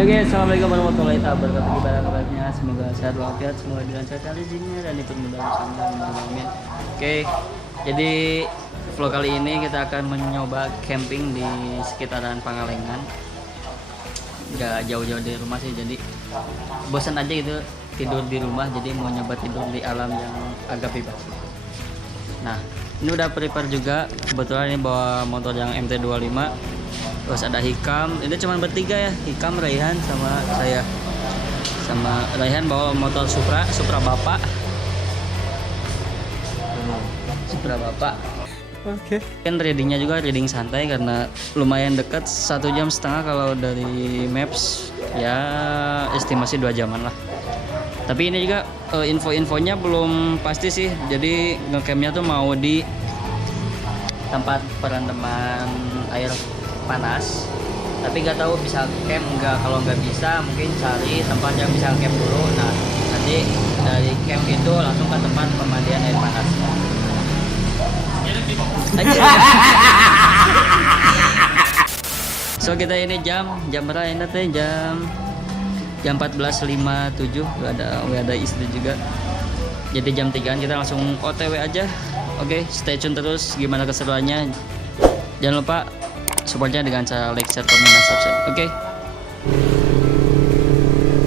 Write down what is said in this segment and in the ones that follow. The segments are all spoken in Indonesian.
Ya guys, assalamualaikum warahmatullahi wabarakatuh. Gimana kabarnya? Semoga sehat walafiat, semoga dilancarkan rezekinya dan dipermudah bersama. Amin. Oke, jadi vlog kali ini kita akan mencoba camping di sekitaran Pangalengan. Gak jauh-jauh dari rumah sih, jadi bosan aja gitu tidur di rumah. Jadi mau nyoba tidur di alam yang agak bebas. Nah, ini udah prepare juga. Kebetulan ini bawa motor yang MT25. Terus ada Hikam, ini cuma bertiga ya, Hikam, Raihan, sama saya. Sama Raihan bawa motor Supra Bapak. Oke. Kan readingnya juga reading santai karena lumayan dekat, 1,5 jam kalau dari Maps, ya estimasi 2 jaman lah. Tapi ini juga info-infonya belum pasti sih, jadi ngecampnya tuh mau di tempat perendaman air panas, tapi nggak tahu bisa camp nggak. Kalau nggak bisa mungkin cari tempat yang bisa camp dulu. Nah, nanti dari camp itu langsung ke tempat pemandian air panas aja. So kita ini jam berapa ini teh, jam 14.57. ada istri juga, jadi jam 3an kita langsung OTW aja. Oke, stay tune terus gimana keseruannya. Jangan lupa supportnya dengan cara like, share, komen, dan subscribe. Oke.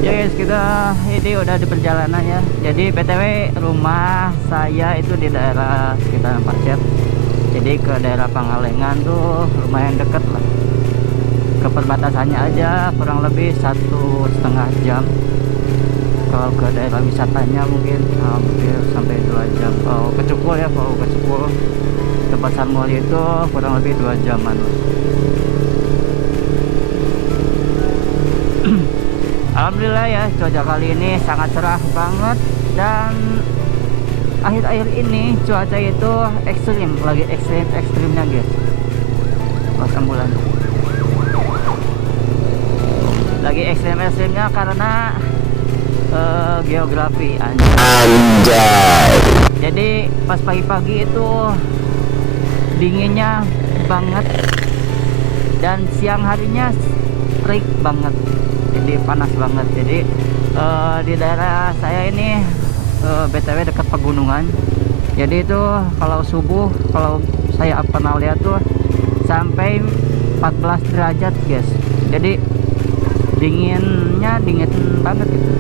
Ya guys, kita ini udah di perjalanan ya. Jadi BTW rumah saya itu di daerah sekitaran Pacet. Jadi ke daerah Pangalengan tuh lumayan deket lah. Ke perbatasannya aja kurang lebih 1,5 jam. Kalau ke daerah wisatanya mungkin hampir sampai 2 jam. Kalau ke Cukul ya, kalau ke Cukul tempat Sunmall itu kurang lebih 2 jaman. Alhamdulillah ya, cuaca kali ini sangat cerah banget, dan akhir-akhir ini cuaca itu ekstrim, lagi ekstrimnya guys. Pas ambulan lagi ekstrimnya karena geografi anjay. Jadi pas pagi-pagi itu dinginnya banget, dan siang harinya terik banget, jadi panas banget. Jadi di daerah saya ini BTW dekat pegunungan, jadi itu kalau subuh, kalau saya pernah lihat tuh sampai 14 derajat guys. Jadi dinginnya dingin banget gitu.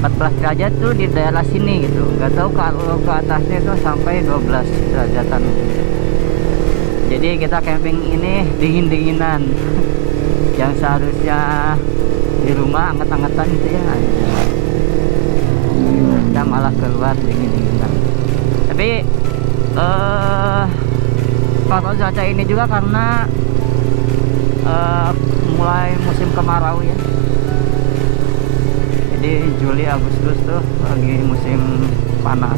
14 derajat tuh di daerah sini gitu, nggak tahu kalau ke atasnya itu sampai 12 derajatan. Jadi kita camping ini dingin-dinginan yang seharusnya di rumah anget-angetan gitu ya, kita malah keluar dingin-dinginan. Tapi faktor cuaca ini juga karena mulai musim kemarau ya. Jadi Juli Agustus tuh lagi musim panas.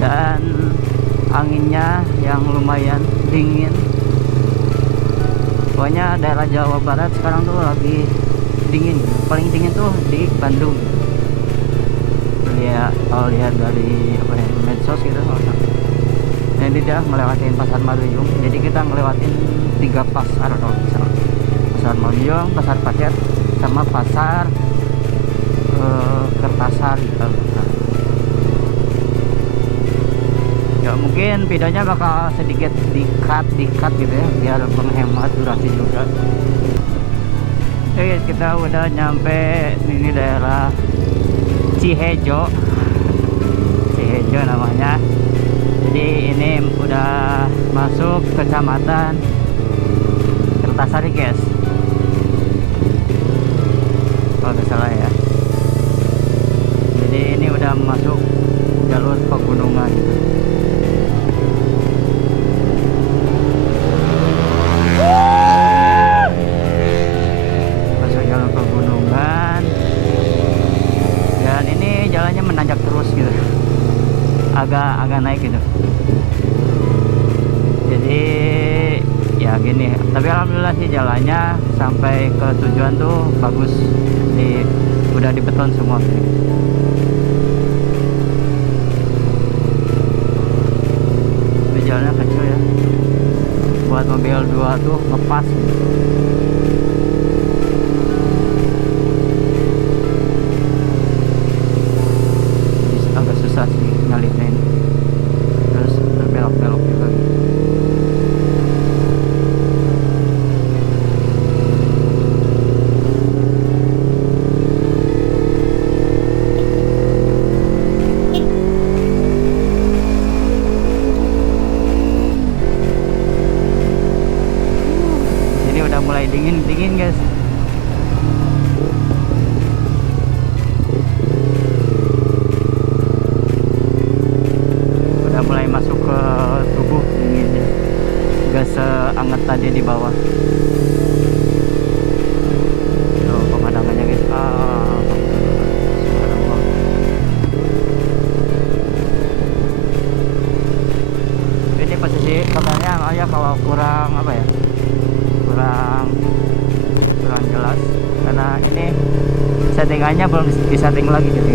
Dan anginnya yang lumayan dingin. Pokoknya daerah Jawa Barat sekarang tuh lagi dingin. Paling dingin tuh di Bandung. Ya, kalau lihat dari apa ya, medsos gitu. Jadi dia melewatin Pasar Maruyung. Jadi kita ngelewatin 3 pasar kalau misalnya. Pasar Maruyung, Pasar Pacet, sama Pasar Kertasari gitu. Ya mungkin videonya bakal sedikit di-cut gitu ya, biar menghemat durasi juga. Oke, kita udah nyampe ini daerah Cihejo namanya. Jadi ini udah masuk kecamatan Kertasari guys, kalau nggak salah ya. Jadi ini udah masuk jalur pegunungan gitu. Masuk jalur pegunungan, dan ini jalannya menanjak terus gitu, agak naik gitu. Jadi ya gini, tapi alhamdulillah sih jalannya sampai ke tujuan tuh bagus, udah dibeton semua. Jalannya kecil ya. buat mobil 2 tuh ngepas gitu. Jadi agak susah sih nyalipnya ini, terus berbelok-belok juga gitu. Udah mulai dingin guys. Udah mulai masuk ke tubuh dinginnya, gak seanget tadi di bawah. Tuh pemandangannya guys. Ini posisi kameranya ya kalau kurang apa ya, kurang jelas karena ini settingannya belum disetting lagi gitu.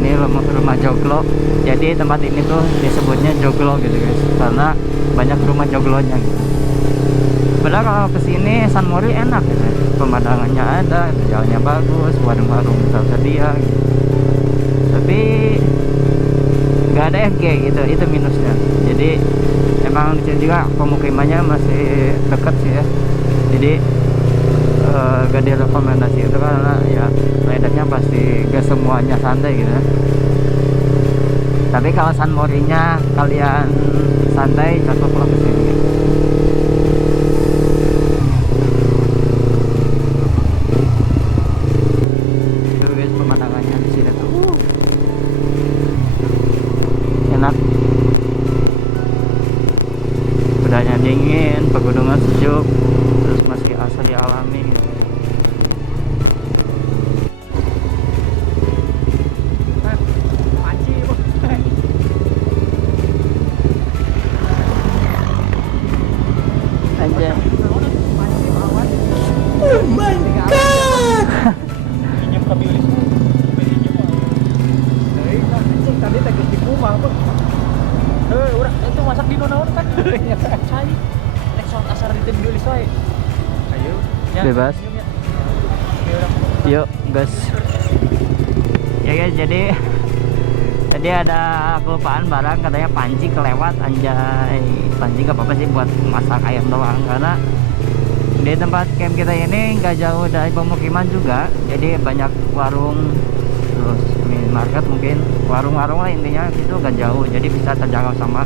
Ini rumah joglo, jadi tempat ini tuh disebutnya joglo gitu guys, karena banyak rumah joglonya gitu. Padahal kalau kesini San Mori enak gitu, pemandangannya ada, jalannya bagus, warung-warung tersedia gitu. Tapi nggak ada FG gitu, itu minusnya. Jadi emang di sini juga pemukimannya masih dekat sih ya, jadi gak direkomendasi itu karena ya ridernya pasti gak semuanya santai gitu. Tapi kalau San Morinya kalian santai, cocok lah kesini. Itu guys pemandangannya di sini tuh enak. Udahnya dingin, pegunungan sejuk, terus masih asli alami gitu. Panci aja. Oh my god. Minyak kabilis. Tadi tadi di rumah tuh. Udah itu masak di naon kan? Cai. Ekson asar di tulis wae. Ayo. Bebas. Yuk, gas. Ya guys, jadi tadi ada kelupaan barang, katanya panci kelewat, anjay. Panci gak apa-apa sih buat masak ayam doang, karena di tempat camp kita ini nggak jauh dari pemukiman juga, jadi banyak warung, terus minimarket, mungkin warung-warung lah intinya, itu gak jauh, jadi bisa terjangkau sama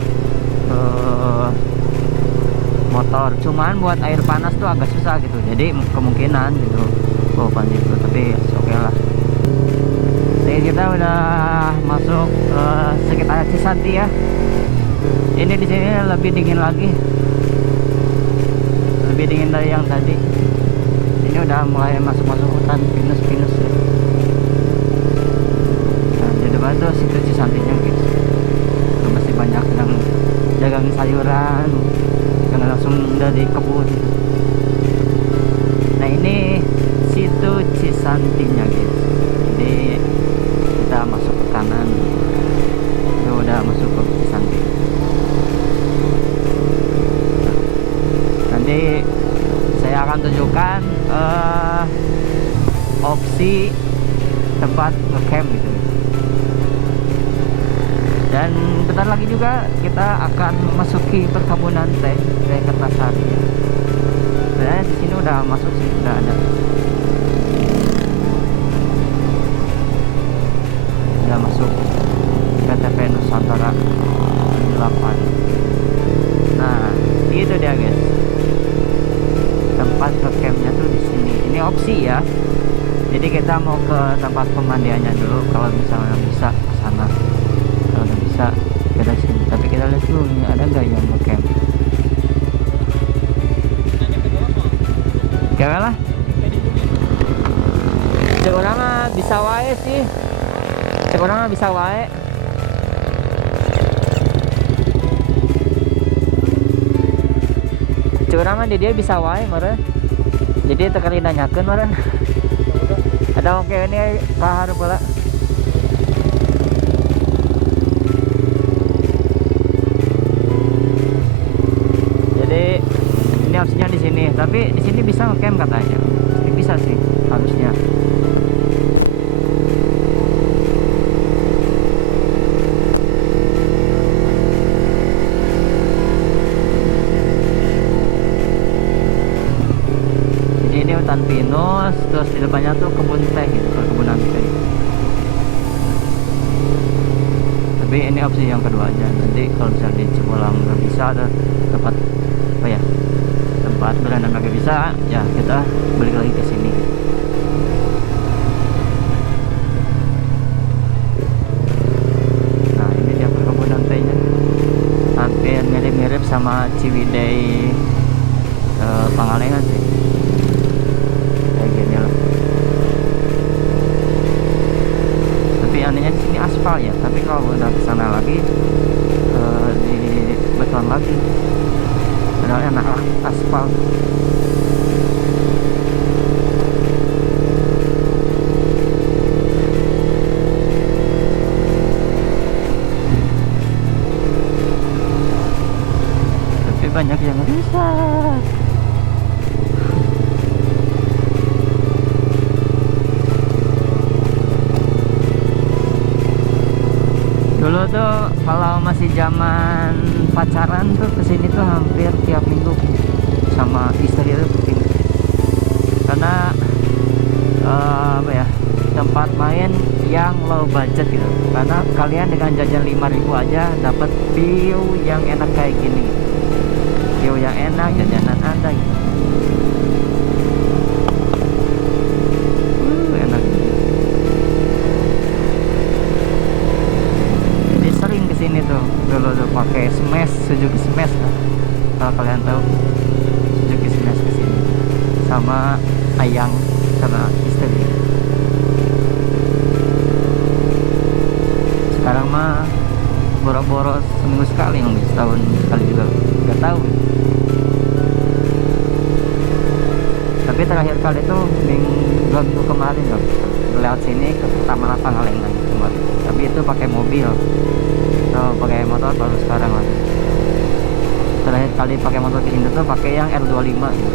motor. Cuman buat air panas tuh agak susah gitu, jadi kemungkinan gitu panci itu, tapi oke lah. Jadi kita udah masuk sekitar Cisanti ya. Ini di sini lebih dingin lagi, lebih dingin dari yang tadi. Ini udah mulai masuk hutan pinus ya. Nah, di depan tuh situ Cisantinya gitu. Tuh masih banyak yang dagang sayuran karena langsung dari kebun. Nah ini situ Cisantinya gitu. Jadi kita masuk ke kanan. Ini udah masuk ke Cisanti. Nanti saya akan tunjukkan opsi tempat ngecamp gitu. Dan bentar lagi juga kita akan memasuki perkebunan teh Kertasari. Sebenarnya di sini udah masuk sih, udah ada. Udah masuk KTP Nusantara 8. Nah, itu dia guys. Tempat ngecampnya tuh di sini. Ini opsi ya. Jadi kita mau ke tempat pemandiannya dulu, kalau misalnya bisa ke sana. Kalau nggak bisa kita sini. Tapi kita lihat dulu ini ada nggak yang ngecamp. Kayaknya lah. Cek orang mah bisa wae sih. Cek orang mah bisa wae. Cek orang mah dia bisa wae meureun. Jadi teu kali nanyakeun meureun. Ada oke ini kahar pula. Tapi di sini bisa ngecamp katanya. Ini bisa sih harusnya. Jadi ini hutan pinus, terus di depannya tuh kebun teh gitu, perkebunan teh. Tapi ini opsi yang kedua aja. Nanti kalau misalnya di Cipularang nggak bisa, ada tempat apa ya, tempat berendam nggak bisa, ya kita balik lagi ke sini. Nah ini dia perkebunan tehnya, hampir mirip-mirip sama Ciwidey Pangalengan sih, kayak gini lah. Tapi anehnya di sini aspal ya, tapi kalau udah kesana lagi di beton lagi, padahal enak lah aspal. Tapi banyak yang rusak. Dulu tuh kalau masih zaman pacaran tuh kesini tuh hampir tiap minggu sama istri tuh, karena apa ya, tempat main yang low budget gitu. Karena kalian dengan jajan 5.000 aja dapat view yang enak kayak gini, view yang enak, jajanan ada gitu. Enak. Jadi sering kesini tuh dulu tuh pakai Smash, Suzuki Smash kan, kalau kalian tahu Suzuki Smash kesini sama Ayang sama istri. Sekarang mah boro-boro seminggu sekali, mungkin setahun sekali juga nggak tahu. Tapi terakhir kali tuh minggu kemarin loh, lewat sini ke Taman Pangalengan kemarin. Tapi itu pakai mobil, atau pakai motor baru sekarang lah. Terakhir kali pakai motor ke sini tuh pakai yang R25 gitu.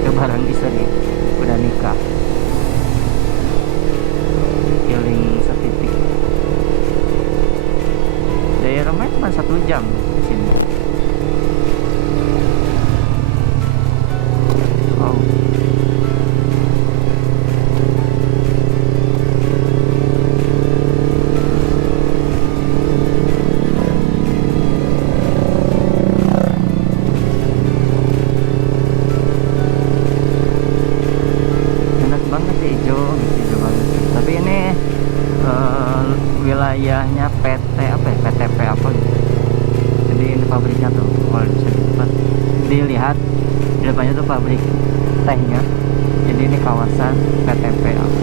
Itu bareng istri udah nikah. Healing setitik. Dari rumah cuma 1 jam di sini. Wow. Enak banget sih, hijau banget. Tapi ini wilayahnya PT apa ya, PTP apa gitu. Jadi ini pabriknya tuh, kalau bisa dilihat di depannya tuh pabrik tehnya. Jadi ini kawasan PTP apa.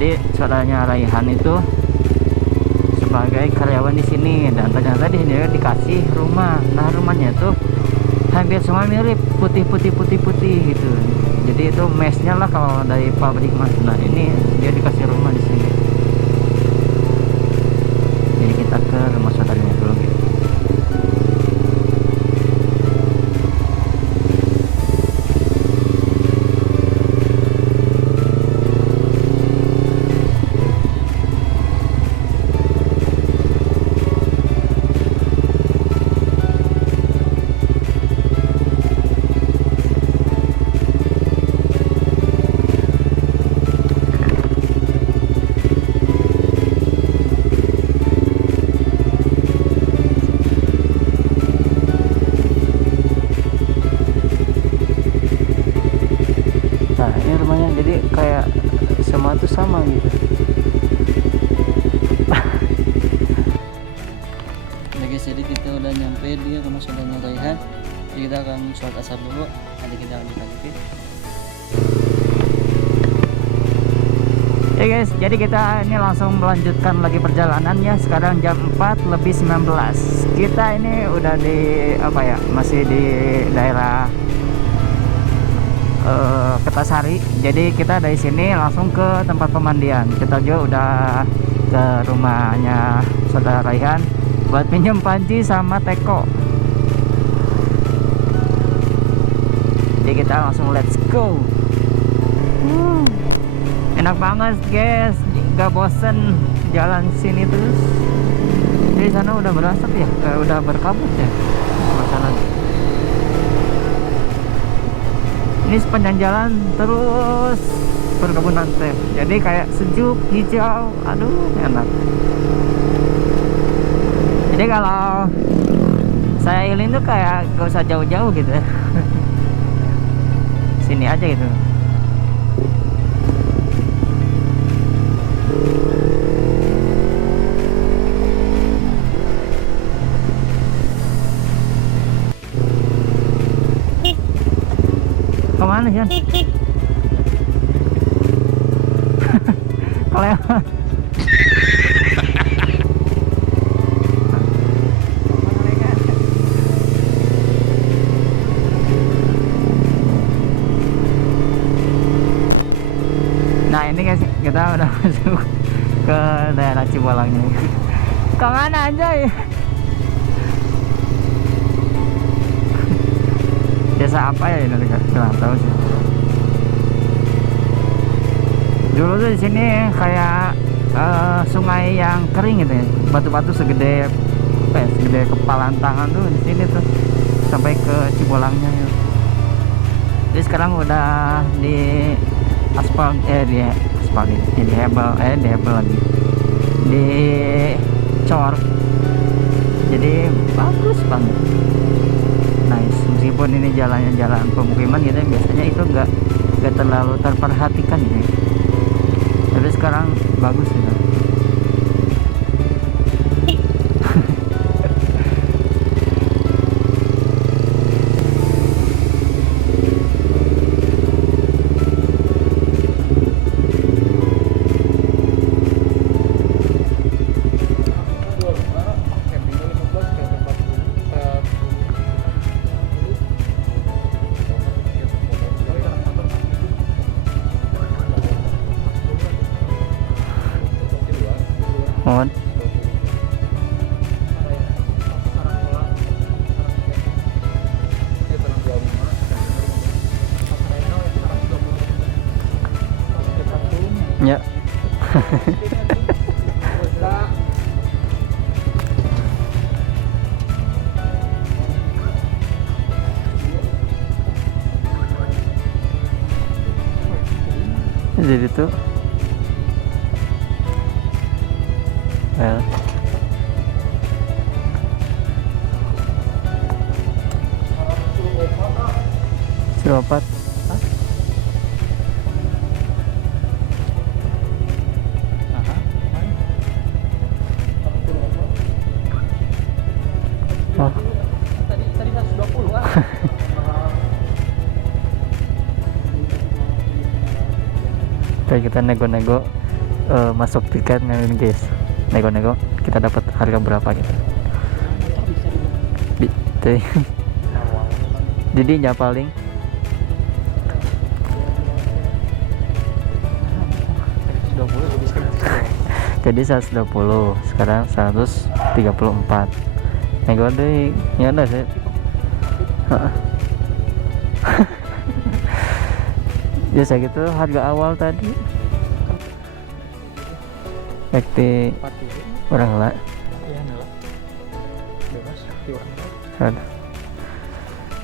Jadi saudaranya Raihan itu sebagai karyawan di sini, dan ternyata di sini dikasih rumah. Nah rumahnya tuh hampir semua mirip, putih gitu. Jadi itu mesnya lah kalau dari pabrik mas. Nah ini dia dikasih rumah di sini. Jadi kita ke rumah saudaranya dulu gitu. Nah ini rumahnya, jadi kayak semua tuh sama gitu. Oke guys, jadi kita udah nyampe di rumah saudaranya Raihan. Jadi kita akan sholat asar dulu, nanti kita lanjut lagi. Ya guys, jadi kita ini langsung melanjutkan lagi perjalanannya. Sekarang jam 4:19. Kita ini udah di apa ya? Masih di daerah Kertasari. Jadi kita dari sini langsung ke tempat pemandian. Kita juga udah ke rumahnya saudara Raihan buat pinjam panci sama teko. Jadi kita langsung let's go. Enak banget guys, gak bosen jalan sini terus. Di sana udah berasap ya, udah berkabut ya masalah. Ini sepanjang jalan terus perkebunan teh, jadi kayak sejuk, hijau, aduh enak. Jadi kalau saya healing tuh kayak gak usah jauh-jauh gitu ya. Sini aja gitu. Kemana Jan? Kelewat. Nah ini guys, kita udah masuk ke daerah Cibolangnya. Kemana anjay? Desa apa ya ini? Nggak tahu sih. Dulu tuh di sini kayak sungai yang kering gitu ya. Batu-batu segede apa ya, segede kepalan tangan tuh di sini tuh sampai ke Cibolangnya ya. Jadi sekarang udah di aspal di aspal di hebel lagi. Di cor. Jadi bagus banget. Nice, meskipun ini jalannya jalan pemukiman gitu, biasanya itu nggak terlalu terperhatikan gitu. Tapi sekarang bagus gitu. Mohon. Ya. Jadi tuh Silopat. Oh. Tadi 120 ah. Kayak kita nego-nego masuk tiket nih guys. Nego-nego kita dapat harga berapa gitu. Jadi paling jadi 120, sekarang 134. Nego deh, ya udah sih. Biasa gitu harga awal tadi. Ekti orang lah.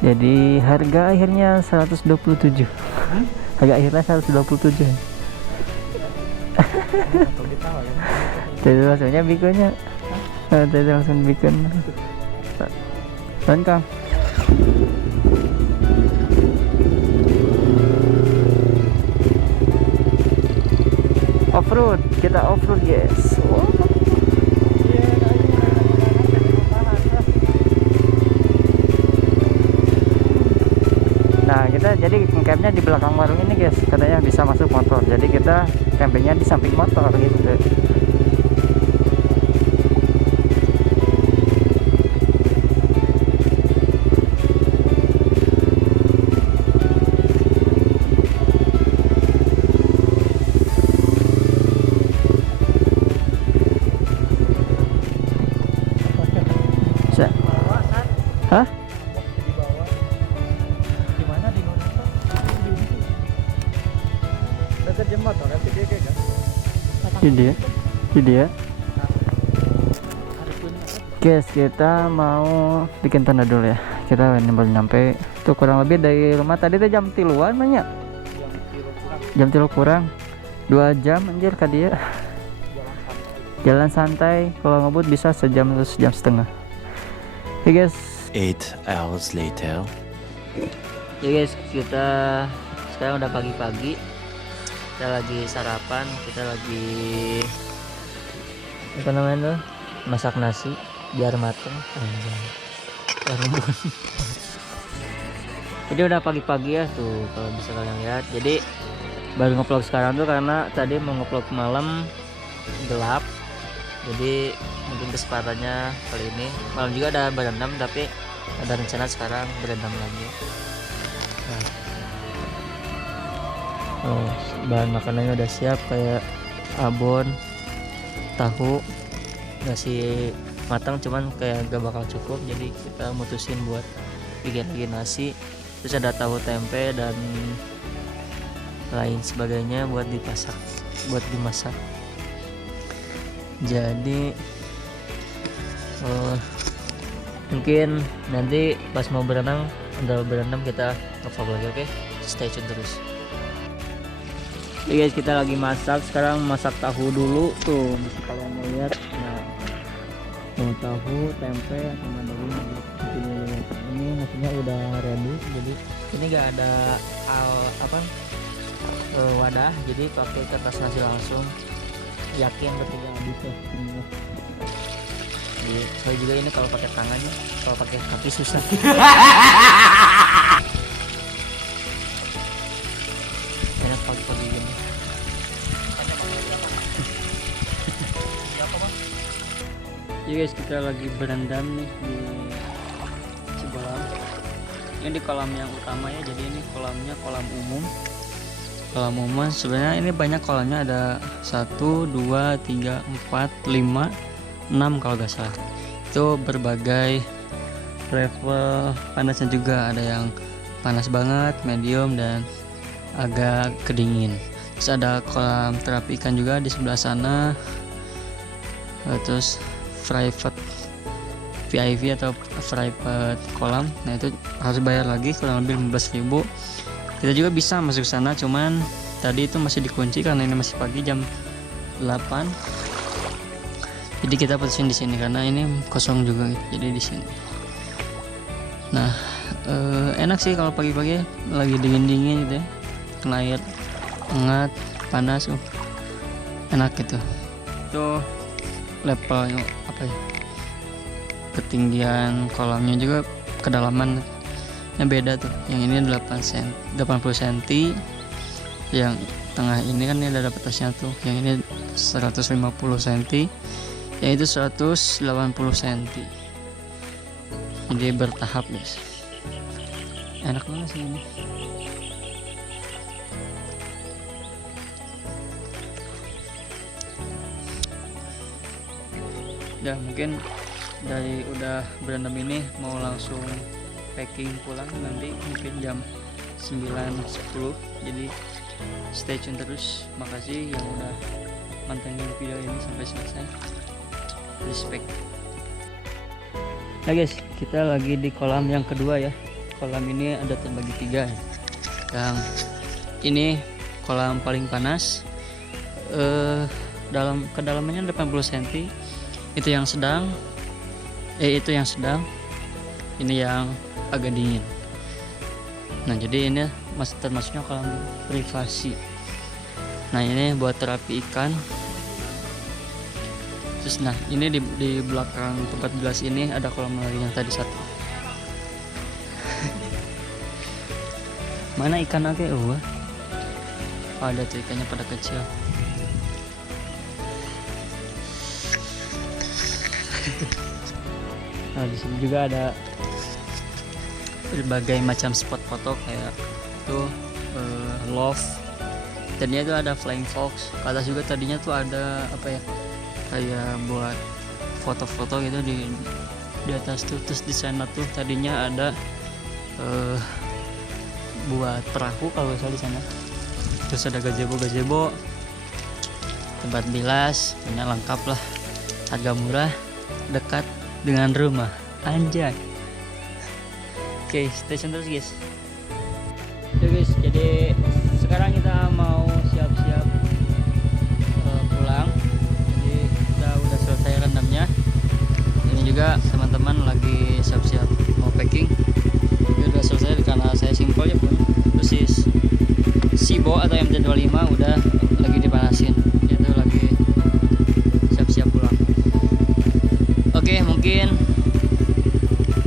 Jadi harga akhirnya 127. Harga akhirnya 127. Jadi maksudnya bikinnya. Jadi langsung bikin. Dan Kang. Off-road, kita off-road guys. Wow. Nah kita jadi campnya di belakang warung ini guys, katanya bisa masuk motor, jadi kita campingnya di samping motor gitu. Hah? Di bawah. Di mana di mana? Dekat jam motor kan gede kan? Ini dia. Guys, kita mau bikin tenda dulu ya. Kita baru nyampe. Tuh kurang lebih dari rumah tadi tuh jam 3-an banyak. Jam 3 kurang. 2 jam anjir ka dia. Jalan santai, kalau ngebut bisa sejam atau sejam setengah. Oke guys. 8 hours later. Ya guys, kita sekarang udah pagi-pagi. Kita lagi sarapan, kita lagi apa namanya tuh? Masak nasi biar mateng. Jadi udah pagi-pagi ya tuh kalau bisa kalian lihat. Jadi baru ngevlog sekarang tuh karena tadi mau ngevlog malam gelap. Jadi mungkin kesempatannya kali ini malam juga ada berendam, tapi ada rencana sekarang berendam lagi. Nah, bahan makanannya udah siap kayak abon, tahu, nasi matang cuman kayak gak bakal cukup, jadi kita mutusin buat bikin lagi nasi. Terus ada tahu tempe dan lain sebagainya buat dimasak. Jadi mungkin nanti pas mau berenang kita nge-vlog lagi, oke? Stay tune terus. Oke guys, kita lagi masak. Sekarang masak tahu dulu tuh, kalau mau lihat. Nah, mau tahu, tempe sama daging. Ini nasinya udah ready, jadi ini gak ada wadah, jadi pakai kertas nasi langsung. Yakin betul habis ya. Soalnya juga ini kalau pakai tangannya, kalau pakai kaki susah. Enak pagi-pagi gini. Jadi guys, kita lagi berendam nih di Cibolam. Ini di kolam yang utama ya, jadi ini kolamnya kolam umum. Kolam umum sebenarnya ini banyak kolamnya, ada 1, 2, 3, 4, 5, 6 kalau gak salah. Itu berbagai level panasnya juga, ada yang panas banget, medium, dan agak kedingin. Terus ada kolam terapi ikan juga di sebelah sana. Terus private VIP atau private kolam, nah itu harus bayar lagi kurang lebih 15.000. Kita juga bisa masuk sana, cuman tadi itu masih dikunci karena ini masih pagi jam 8. Jadi kita putusin di sini karena ini kosong juga, jadi di sini. Nah, enak sih kalau pagi-pagi lagi dingin-dingin gitu ya, kena air hangat, panas, enak gitu. Itu levelnya apa ya? Ketinggian kolamnya juga, kedalaman beda tuh. Yang ini 80 cm, yang tengah ini kan ini ada batasnya tuh. Yang ini 150 cm, yang itu 180 cm. Jadi bertahap guys. Enak banget sih ini. Ya mungkin dari udah berendam ini mau langsung packing pulang nanti mungkin jam 9-10. Jadi stay tune terus. Makasih yang udah mantengin video ini sampai selesai. Respect. Nah guys, kita lagi di kolam yang kedua ya. Kolam ini ada terbagi 3 ya. Yang ini kolam paling panas, kedalamannya 80 cm. Itu yang sedang, ini yang agak dingin. Nah jadi ini termasuknya kolam privasi. Nah ini buat terapi ikan. Terus nah ini di belakang tempat gelas ini ada kolam lagi yang tadi satu. Mana ikan ake? Oh, ada tuh ikannya pada kecil. Nah di sini juga ada berbagai macam spot foto kayak tuh love. Tadinya tuh ada flying fox. Ke atas juga tadinya tuh ada apa ya? Kayak buat foto-foto gitu di atas tuh. Terus di sana tuh tadinya ada buat perahu kalau misalnya di sana. Terus ada gazebo, tempat bilas, punya lengkap lah, harga murah, dekat dengan rumah. Anjay. Oke, stay tune terus guys. Oke guys, jadi sekarang kita mau siap-siap pulang. Jadi kita udah selesai rendamnya. Ini juga teman-teman lagi siap-siap mau packing. Ini udah selesai karena saya simpel ya pun. Terus Sibo atau MT25 udah lagi dipanasin, itu lagi siap-siap pulang. Oke, mungkin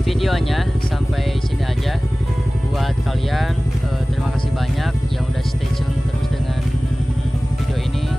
videonya sampai sini aja. Buat kalian terima kasih banyak yang udah stay tune terus dengan video ini.